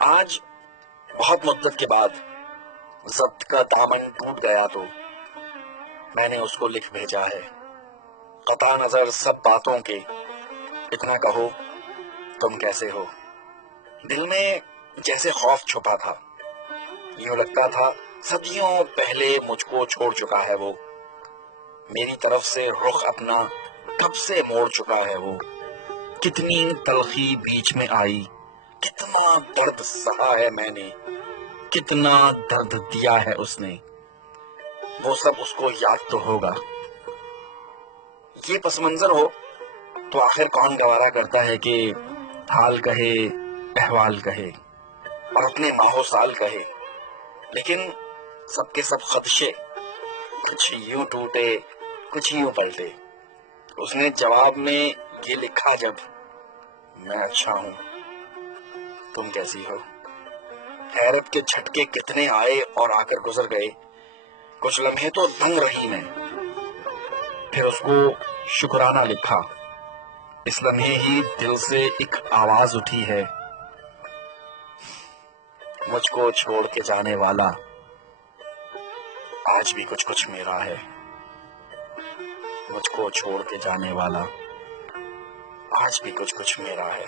آج بہت مدت کے بعد ضبط کا دامن ٹوٹ گیا تو میں نے اس کو لکھ بھیجا ہے، قطع نظر سب باتوں کے، اتنا کہو تم کیسے ہو۔ دل میں جیسے خوف چھپا تھا، یوں لگتا تھا صدیوں پہلے مجھ کو چھوڑ چکا ہے وہ، میری طرف سے رخ اپنا کب سے موڑ چکا ہے وہ۔ کتنی تلخی بیچ میں آئی، کتنا درد سہا ہے میں نے، کتنا درد دیا ہے اس نے، وہ سب اس کو یاد تو ہوگا۔ یہ پس منظر ہو تو آخر کون گوارا کرتا ہے کہ حال کہے، احوال کہے اور اپنے ماہ و سال کہے، لیکن سب کے سب خدشے کچھ یوں ٹوٹے کچھ یوں پلٹے۔ اس نے جواب میں یہ لکھا جب، میں اچھا ہوں، تم کیسی ہو۔ حیرت کے جھٹکے کتنے آئے اور آ کر گزر گئے، کچھ لمحے تو دنگ رہی میں، پھر اس کو شکرانہ لکھا۔ اس لمحے ہی دل سے ایک آواز اٹھی ہے، مجھ کو چھوڑ کے جانے والا آج بھی کچھ کچھ میرا ہے، مجھ کو چھوڑ کے جانے والا آج بھی کچھ کچھ میرا ہے۔